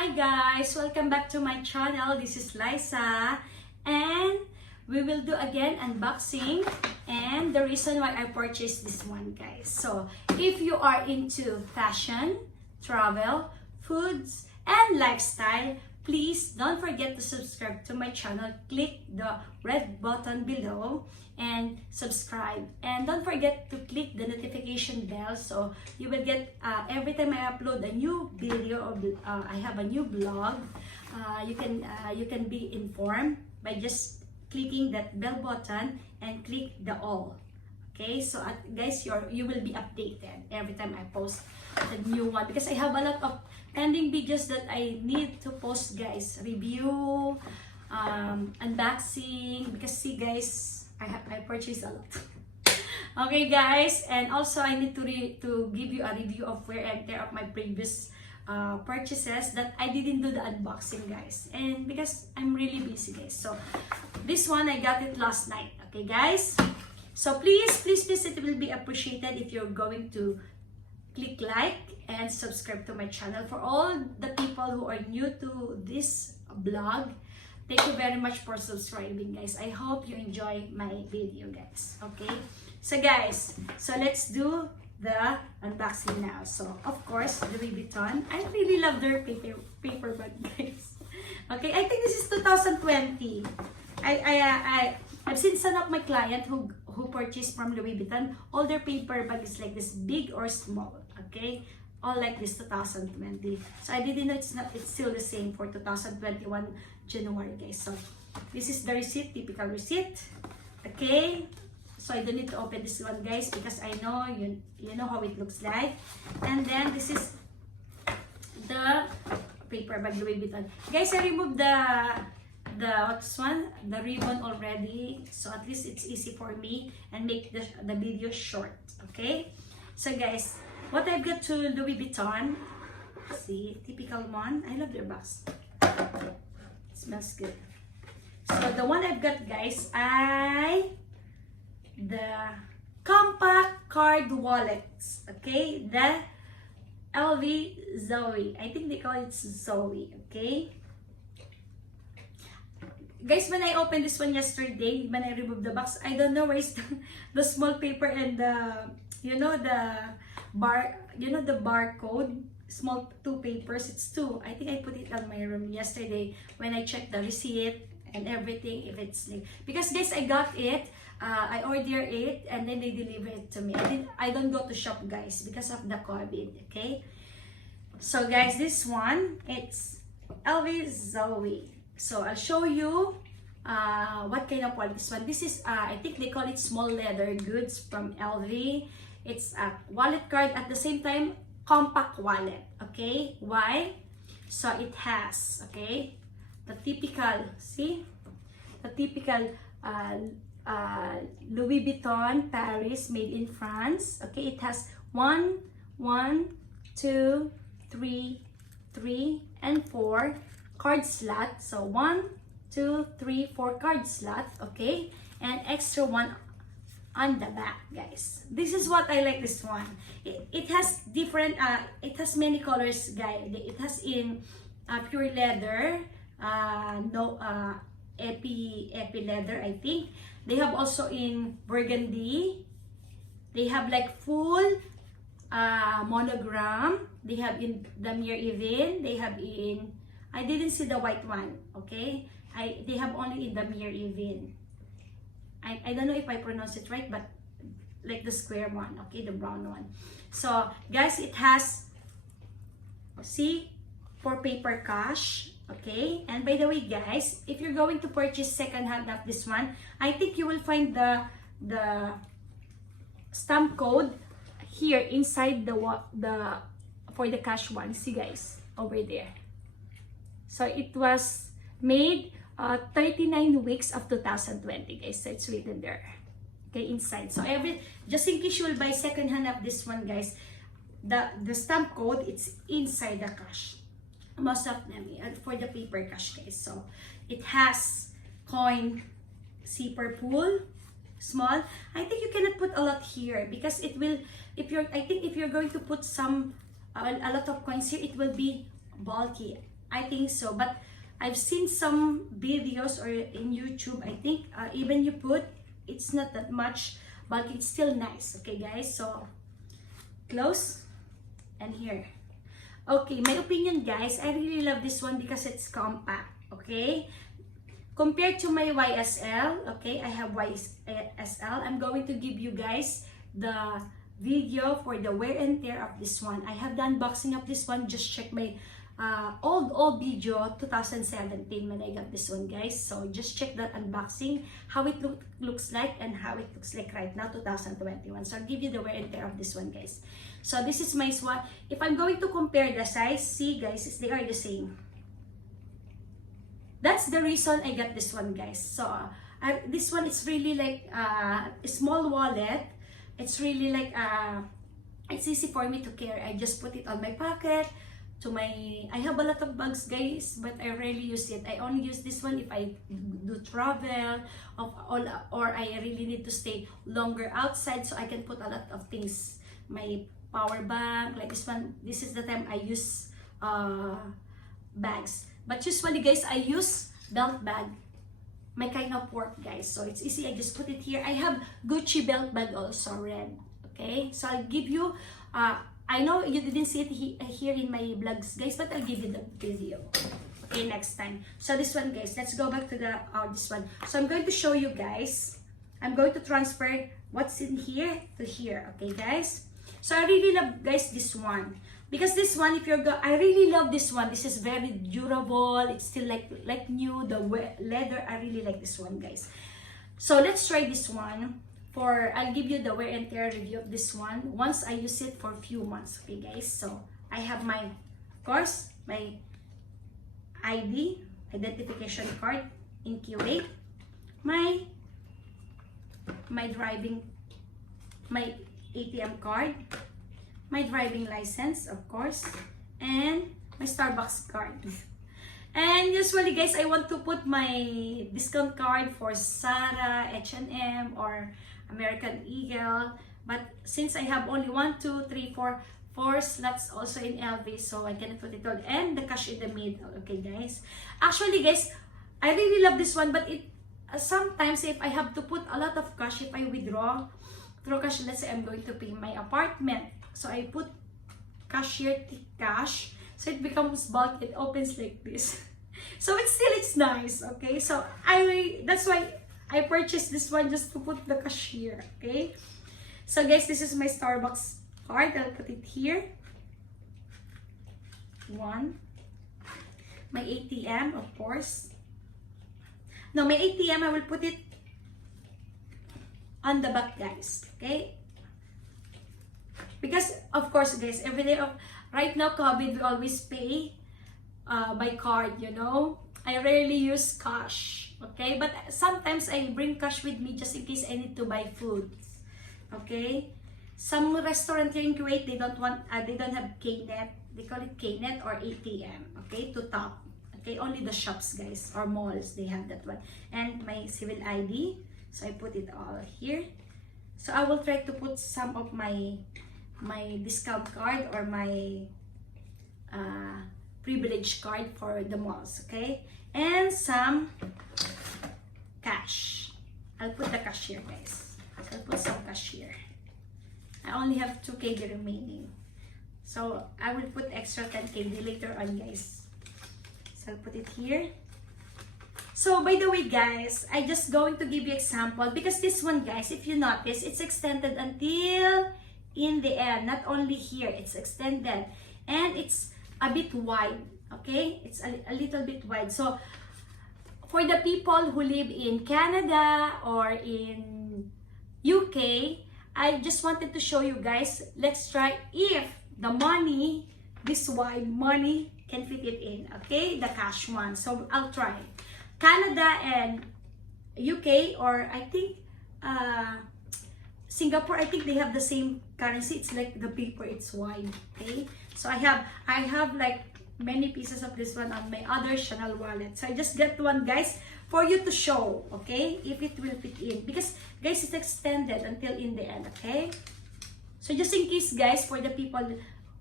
Hi guys, welcome back to my channel. This is Liza and we will do again unboxing and the reason why I purchased this one, guys. So if you are into fashion, travel, foods and lifestyle, please don't forget to subscribe to my channel. Click the red button below and subscribe, and don't forget to click the notification bell so you will get every time I upload a new video or I have a new blog, you can be informed by just clicking that bell button and click the all. Okay, so guys, you will be updated every time I post the new one, because I have a lot of pending videos that I need to post, guys. Review, unboxing, because see guys, I purchased a lot. Okay guys, and also I need to give you a review of wear and tear of my previous purchases that I didn't do the unboxing, guys, and because I'm really busy, guys. So this one I got it last night. Okay guys, so please it will be appreciated if you're going to click like and subscribe to my channel. For all the people who are new to this blog, thank you very much for subscribing, guys. I hope you enjoy my video, guys. Okay, so guys, so let's do the unboxing now. So of course, Louis Vuitton. I really love their paper bag, guys. Okay, I think this is 2020. I've seen some of my clients who purchased from Louis Vuitton. All their paper bag is like this, big or small. Okay, all like this 2020. So I didn't know it's still the same for 2021 January, guys. So this is the receipt, typical receipt. Okay, so I don't need to open this one, guys, because I know you know how it looks like. And then this is the paper bag Louis Vuitton, guys. I removed the ribbon already, so at least it's easy for me and make the video short. Okay, so guys, what I've got to Louis Vuitton, see, typical one. I love their box. It smells good. So the one I've got, guys, the compact card wallets. Okay, the LV ZOE. I think they call it ZOE. Okay. Guys, when I opened this one yesterday, when I removed the box, I don't know where is the small paper and the the barcode, small two papers. It's two. I think I put it on my room yesterday when I checked the receipt and everything, if it's like, because guys, I got it, I ordered it and then they deliver it to me. I don't go to shop, guys, because of the COVID. Okay, so guys, this one, it's LV ZOE. So I'll show you what kind of wallet this one. This is I think they call it small leather goods from LV. It's a wallet card, at the same time compact wallet. Okay, why? So it has, okay, the typical, see, the typical Louis Vuitton Paris, made in France. Okay, it has 1, 2, 3, and 4 card slot. So 1, 2, 3, 4 card slot. Okay, and extra one on the back, guys. This is what I like this one. It has different it has many colors, guys. It has in pure leather, epi leather, I think. They have also in burgundy. They have like full monogram. They have in damier even. They have in, I didn't see the white one. Okay, they have only in damier even. I don't know if I pronounce it right, but like the square one, okay, the brown one. So guys, it has, see, for paper cash. Okay, and by the way, guys, if you're going to purchase second hand of this one, I think you will find the stamp code here inside the for the cash one. See guys, over there. So it was made 39 weeks of 2020, guys. So it's written there, okay, inside. So just in case you will buy second hand of this one, guys, the stamp code, it's inside the cash, most of them, for the paper cash, guys. So it has coin, zipper pull, small. I think you cannot put a lot here because it will, I think if you're going to put a lot of coins here, it will be bulky. I think so, but I've seen some videos or in YouTube, I think even you put, it's not that much, but it's still nice. Okay guys, so close and here. Okay, my opinion guys, I really love this one because it's compact. Okay, compared to my YSL, okay, I have YSL. I'm going to give you guys the video for the wear and tear of this one. I have the unboxing of this one. Just check my old video 2017 when I got this one guys. So just check that unboxing, how it looks like and how it looks like right now 2021. So I'll give you the wear and tear of this one guys. So this is my one. If I'm going to compare the size, see guys, they are the same. That's the reason I got this one guys. So this one is really like a small wallet. It's really like it's easy for me to carry. I just put it on my pocket. I have a lot of bags guys, but I rarely use it. I only use this one if I do travel or I really need to stay longer outside, so I can put a lot of things. My power bank, like this one, this is the time I use bags. But usually guys, I use belt bag, my kind of work guys. So it's easy, I just put it here. I have Gucci belt bag also, red. Okay, so I'll give you, I know you didn't see it here in my vlogs guys, but I'll give you the video. Okay, next time. So this one guys, let's go back to the this one. So I'm going to show you guys. I'm going to transfer what's in here to here. Okay guys. So I really love guys this one. Because this one, if you're I really love this one. This is very durable. It's still like new. The leather, I really like this one, guys. So let's try this one. I'll give you the wear and tear review of this one once I use it for a few months. Okay, guys. So I have of course, my ID, identification card in Kuwait, my ATM card, my driving license, of course, and my Starbucks card. And usually guys, I want to put my discount card for Zara, H&M, or American Eagle. But since I have only 1, 2, 3, 4 slots also in LV, so I can put it all. And the cash in the middle, okay guys. Actually guys, I really love this one, but it sometimes if I have to put a lot of cash, if I withdraw through cash, let's say I'm going to pay my apartment. So I put cashier cash, so it becomes bulk. It opens like this. So it's nice. Okay, so that's why I purchased this one, just to put the cashier. Okay, so guys, this is my Starbucks card. I'll put it here. One. My ATM, of course. No, my ATM, I will put it on the back, guys. Okay. Because of course guys, every day of right now COVID, we always pay by card, you know. I rarely use cash, okay, but sometimes I bring cash with me just in case I need to buy food. Okay, some restaurant here in Kuwait, they don't have KNet, they call it KNet or ATM, okay, to top. Okay, only the shops guys or malls, they have that one. And my civil ID, so I put it all here. So I will try to put some of my discount card or my privilege card for the malls, okay, and some cash. I'll put the cash here guys. So I'll put some cash here. I only have 2 KD remaining, so I will put extra 10 KD later on guys. So I'll put it here. So by the way guys, I just going to give you example, because this one guys, if you notice, it's extended until in the end, not only here, it's extended and it's a bit wide. Okay, it's a little bit wide. So for the people who live in Canada or in UK, I just wanted to show you guys. Let's try if the money, this wide money, can fit it in. Okay, the cash one. So I'll try Canada and UK, or I think Singapore, I think they have the same currency. It's like the paper, it's wide. Okay, so I have like many pieces of this one on my other Chanel wallet. So I just get one guys for you to show, okay, if it will fit in, because guys, it's extended until in the end. Okay, so just in case guys, for the people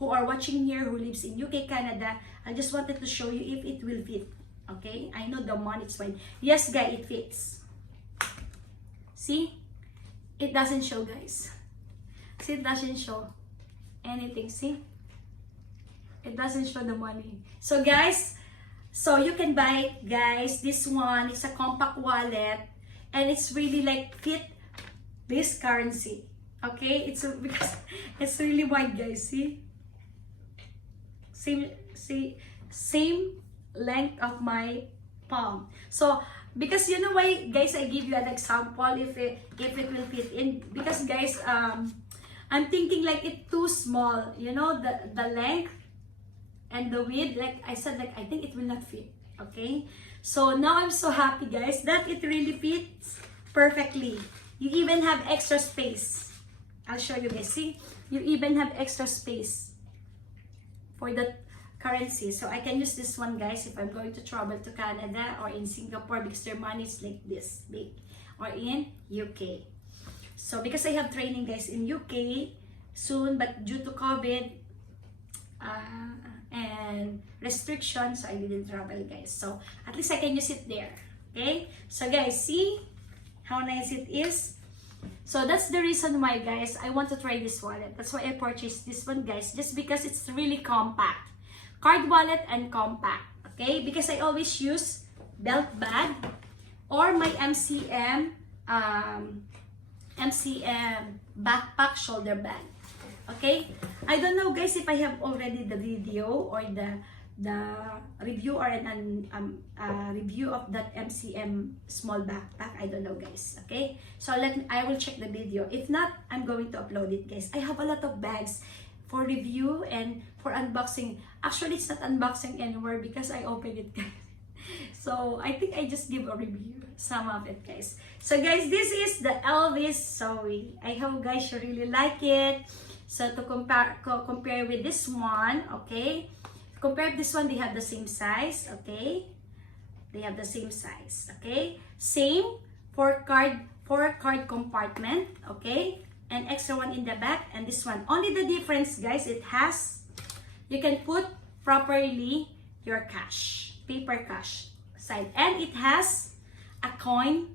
who are watching here who lives in UK, Canada, I just wanted to show you if it will fit. Okay, I know the money is fine. Yes, guys, it fits. See, it doesn't show, guys. See, it doesn't show anything. See, it doesn't show the money. So guys, so you can buy, guys, this one. It's a compact wallet, and it's really like fit this currency. Okay, because it's really wide, guys. See, same length of my palm. So because you know why, guys, I give you an example if it will fit in, because guys, I'm thinking like it's too small, you know, the length and the width, like I said, like I think it will not fit. Okay, so now I'm so happy, guys, that it really fits perfectly. You even have extra space. I'll show you, guys. See, you even have extra space for the currency. So I can use this one, guys, if I'm going to travel to Canada or in Singapore, because their money is like this big, or in UK. So because I have training, guys, in UK soon, but due to COVID and restrictions, I didn't travel, guys. So at least I can use it there. Okay, so guys, see how nice it is. So that's the reason why, guys, I want to try this wallet. That's why I purchased this one, guys, just because it's really compact. Card wallet and compact. Okay, because I always use belt bag or my MCM backpack shoulder bag. Okay, I don't know, guys, if I have already the video or the review or an review of that MCM small backpack. I don't know, guys. Okay, so I will check the video. If not, I'm going to upload it, guys. I have a lot of bags for review and for unboxing. Actually, it's not unboxing anymore because I opened it, guys. So I think I just give a review, some of it, guys. So guys, this is the LV ZOE. I hope, guys, you really like it. So to compare with this one, okay, compare this one, they have the same size. Okay, they have the same size. Okay, same four card compartment. Okay, and extra one in the back, and this one only the difference, guys, it has, you can put properly your cash, paper cash side, and it has a coin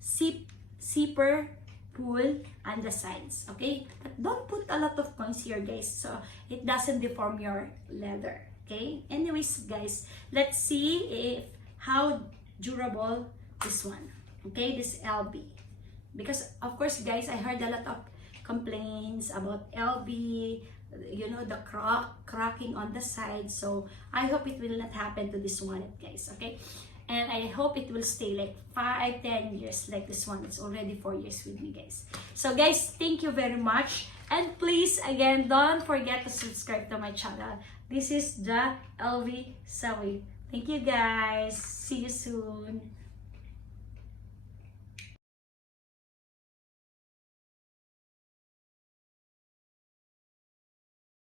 zipper pull on the sides. Okay, but don't put a lot of coins here, guys, so it doesn't deform your leather. Okay, anyways, guys, let's see if how durable this one. Okay, this LB, because of course, guys, I heard a lot of complaints about LB, you know, the cracking on the side. So I hope it will not happen to this one, guys. Okay, and I hope it will stay like 5-10 years like this one. It's already 4 years with me, guys. So guys, thank you very much, and please, again, don't forget to subscribe to my channel. This is the LV ZOE. Thank you, guys. See you soon.